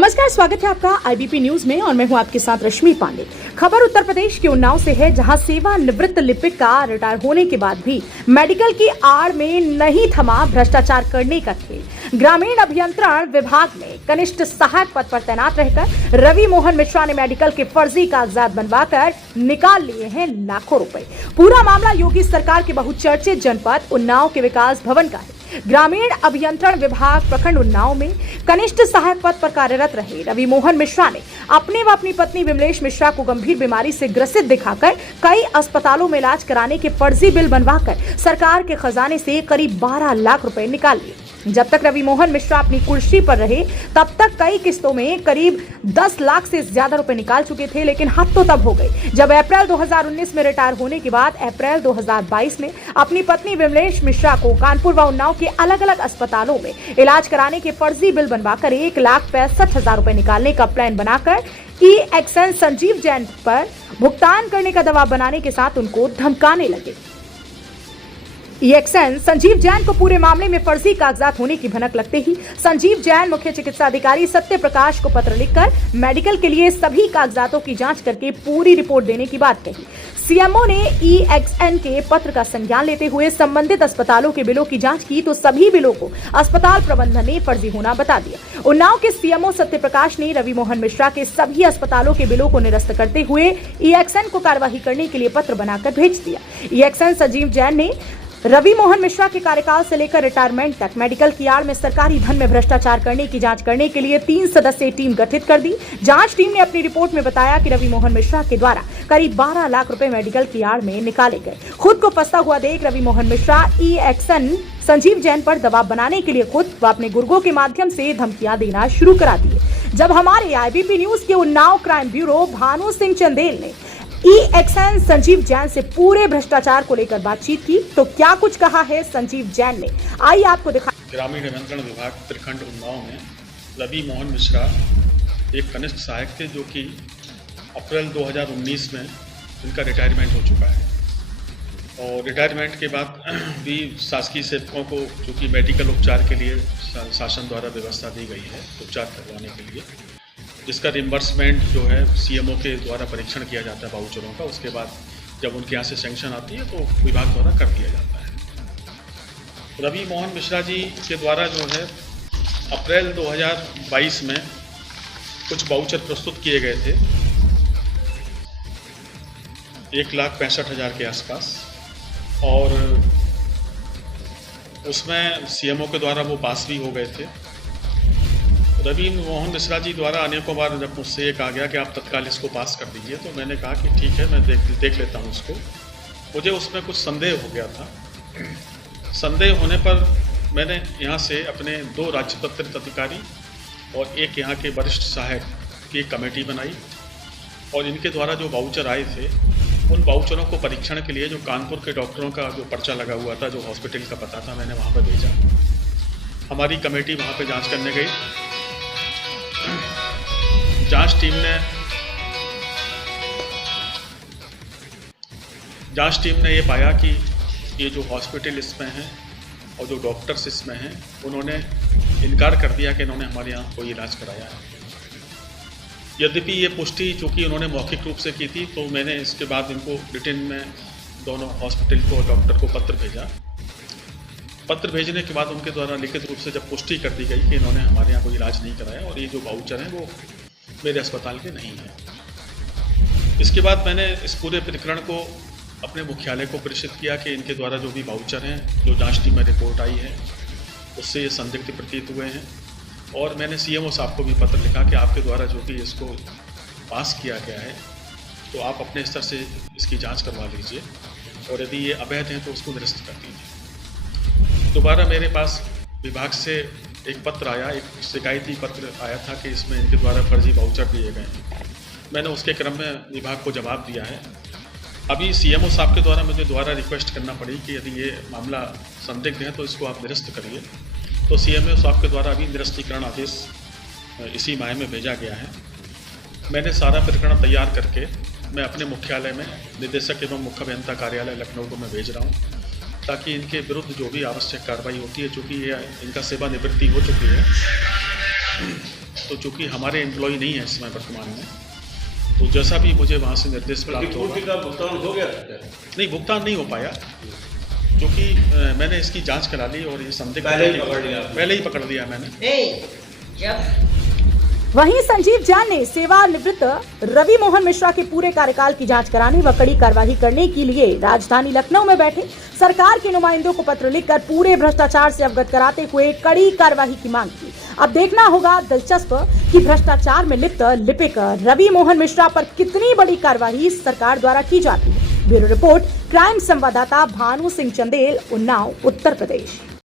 नमस्कार, स्वागत है आपका आईबीपी न्यूज में और मैं हूं आपके साथ रश्मि पांडे। खबर उत्तर प्रदेश के उन्नाव से है, जहां सेवानिवृत्त लिपिक का रिटायर होने के बाद भी मेडिकल की आड़ में नहीं थमा भ्रष्टाचार करने का खेल। ग्रामीण अभियंत्रण विभाग में कनिष्ठ सहायक पद पर तैनात रहकर रवि मोहन मिश्रा ने मेडिकल के फर्जी कागजात बनवाकर निकाल लिए हैं लाखों रुपए। पूरा मामला योगी सरकार के बहुचर्चित जनपद उन्नाव के विकास भवन का है। ग्रामीण अभियंत्रण विभाग प्रखंड उन्नाव में कनिष्ठ सहायक पद पर कार्यरत रहे रवि मोहन मिश्रा ने अपने व अपनी पत्नी विमलेश मिश्रा को गंभीर बीमारी से ग्रसित दिखाकर कई अस्पतालों में इलाज कराने के फर्जी बिल बनवाकर सरकार के खजाने से करीब 12 लाख रुपए निकाल लिए। जब तक रवि मोहन मिश्रा अपनी कुर्सी पर रहे तब तक कई किस्तों में करीब 10 लाख से ज्यादा रुपए निकाल चुके थे, लेकिन हद तो तब हो गई जब अप्रैल 2019 में रिटायर होने के बाद अप्रैल 2022 में अपनी पत्नी विमलेश मिश्रा को कानपुर व उन्नाव के अलग अलग अस्पतालों में इलाज कराने के फर्जी बिल बनवाकर 1,65,000 रुपए निकालने का प्लान बनाकर EXN संजीव जैन पर भुगतान करने का दबाव बनाने के साथ उनको धमकाने लगे। EXN संजीव जैन को पूरे मामले में फर्जी कागजात होने की भनक लगते ही संजीव जैन मुख्य चिकित्सा अधिकारी सत्य प्रकाश को पत्र लिखकर मेडिकल के लिए सभी कागजातों की जांच करके पूरी रिपोर्ट देने की बात कही। सीएमओ ने EXN के पत्र का संज्ञान लेते हुए संबंधित अस्पतालों के बिलों की जांच की तो सभी बिलों को अस्पताल प्रबंधन ने फर्जी होना बता दिया। उन्नाव के सीएमओ सत्य प्रकाश ने रवि मोहन मिश्रा के सभी अस्पतालों के बिलों को निरस्त करते हुए EXN को कार्यवाही करने के लिए पत्र बनाकर भेज दिया। EXN संजीव जैन ने रवि मोहन मिश्रा के कार्यकाल से लेकर रिटायरमेंट तक मेडिकल की आड़ में सरकारी धन में भ्रष्टाचार करने की जांच करने के लिए 3 सदस्यीय टीम गठित कर दी। जांच टीम ने अपनी रिपोर्ट में बताया कि रवि मोहन मिश्रा के द्वारा करीब 12 लाख रुपए मेडिकल की आड़ में निकाले गए। खुद को फंसता हुआ देख रवि मोहन मिश्रा EXN संजीव जैन पर दबाव बनाने के लिए खुद व अपने गुर्गों के माध्यम से धमकियां देना शुरू करा दिए। जब हमारे आईबीपी न्यूज के उन्नाव क्राइम ब्यूरो भानु सिंह चंदेल ने EXN संजीव जैन से पूरे भ्रष्टाचार को लेकर बातचीत की तो क्या कुछ कहा है संजीव जैन ने, आइए आपको दिखा। ग्रामीण अभियंत्रण विभाग प्रखंड उन्नाव में रवि मोहन मिश्रा एक कनिष्ठ सहायक थे, जो कि अप्रैल 2019 में इनका रिटायरमेंट हो चुका है। और रिटायरमेंट के बाद भी शासकीय सेवकों को चूँकि मेडिकल उपचार के लिए शासन द्वारा व्यवस्था दी गई है उपचार करवाने के लिए, जिसका रिम्बर्समेंट जो है सीएमओ के द्वारा परीक्षण किया जाता है वाउचरों का। उसके बाद जब उनके यहाँ से सैंक्शन आती है तो विभाग द्वारा कर दिया जाता है। रवि मोहन मिश्रा जी के द्वारा जो है अप्रैल 2022 में कुछ वाउचर प्रस्तुत किए गए थे 1,65,000 के आसपास, और उसमें सीएमओ के द्वारा वो पास भी हो गए थे। रवि मोहन मिश्रा जी द्वारा अनेकों बार जब मुझसे ये कहा गया कि आप तत्काल इसको पास कर दीजिए, तो मैंने कहा कि ठीक है, मैं देख लेता हूँ उसको। मुझे उसमें कुछ संदेह हो गया था। संदेह होने पर मैंने यहाँ से अपने 2 राजपत्रित अधिकारी और एक यहाँ के वरिष्ठ सहायक की कमेटी बनाई, और इनके द्वारा जो वाउचर आए थे उन वाउचरों को परीक्षण के लिए जो कानपुर के डॉक्टरों का जो पर्चा लगा हुआ था, जो हॉस्पिटल का पता था, मैंने वहाँ पर भेजा। हमारी कमेटी वहाँ पर जाँच करने गई। जांच टीम ने ये पाया कि ये जो हॉस्पिटल इसमें हैं और जो डॉक्टर्स इसमें हैं, उन्होंने इनकार कर दिया कि इन्होंने हमारे यहाँ कोई इलाज कराया है। यद्यपि ये पुष्टि चूँकि उन्होंने मौखिक रूप से की थी, तो मैंने इसके बाद इनको रिटन में दोनों हॉस्पिटल को और डॉक्टर को पत्र भेजा। पत्र भेजने के बाद उनके द्वारा लिखित रूप से जब पुष्टि कर दी गई कि इन्होंने हमारे यहाँ कोई इलाज नहीं कराया और ये जो वाउचर हैं वो मेरे अस्पताल के नहीं हैं। इसके बाद मैंने इस पूरे प्रकरण को अपने मुख्यालय को प्रेषित किया कि इनके द्वारा जो भी वाउचर हैं, जो जांच टीम में रिपोर्ट आई है उससे ये संदिग्ध प्रतीत हुए हैं। और मैंने सीएमओ साहब को भी पत्र लिखा कि आपके द्वारा जो भी इसको पास किया गया है तो आप अपने स्तर से इसकी जाँच करवा लीजिए, और यदि ये अवैध हैं तो उसको निरस्त कर दीजिए। दोबारा मेरे पास विभाग से एक पत्र आया, एक शिकायती पत्र आया था कि इसमें इनके द्वारा फर्जी वाउचर दिए गए हैं। मैंने उसके क्रम में विभाग को जवाब दिया है। अभी सीएमओ साहब के द्वारा मुझे दोबारा रिक्वेस्ट करना पड़ी कि यदि ये मामला संदिग्ध है तो इसको आप निरस्त करिए। तो सीएमओ साहब के द्वारा अभी निरस्तीकरण आदेश इसी माह में भेजा गया है। मैंने सारा प्रकरण तैयार करके मैं अपने मुख्यालय में निदेशक एवं मुख्य अभियंता कार्यालय लखनऊ को मैं भेज रहा हूँ, ताकि इनके विरुद्ध जो भी आवश्यक कार्रवाई होती है, चूँकि ये इनका सेवानिवृत्ति हो चुकी है, तो चूंकि हमारे एम्प्लॉय नहीं है इस समय वर्तमान में, तो जैसा भी मुझे वहाँ से निर्देश प्राप्त होगा। प्रतिपूर्ति का भुगतान हो गया था क्या? नहीं, भुगतान नहीं हो पाया, क्योंकि मैंने इसकी जांच करा ली और ये संदिग्ध पहले ही पकड़ लिया मैंने। वहीं संजीव जान ने सेवानिवृत्त रवि मोहन मिश्रा के पूरे कार्यकाल की जांच कराने व कड़ी कार्रवाई करने के लिए राजधानी लखनऊ में बैठे सरकार के नुमाइंदों को पत्र लिखकर पूरे भ्रष्टाचार से अवगत कराते हुए कड़ी कार्रवाई की मांग की। अब देखना होगा दिलचस्प कि भ्रष्टाचार में लिप्त लिपिक रवि मोहन मिश्रा पर कितनी बड़ी कार्रवाई सरकार द्वारा की जाती है। ब्यूरो रिपोर्ट, क्राइम संवाददाता भानु सिंह चंदेल, उन्नाव, उत्तर प्रदेश।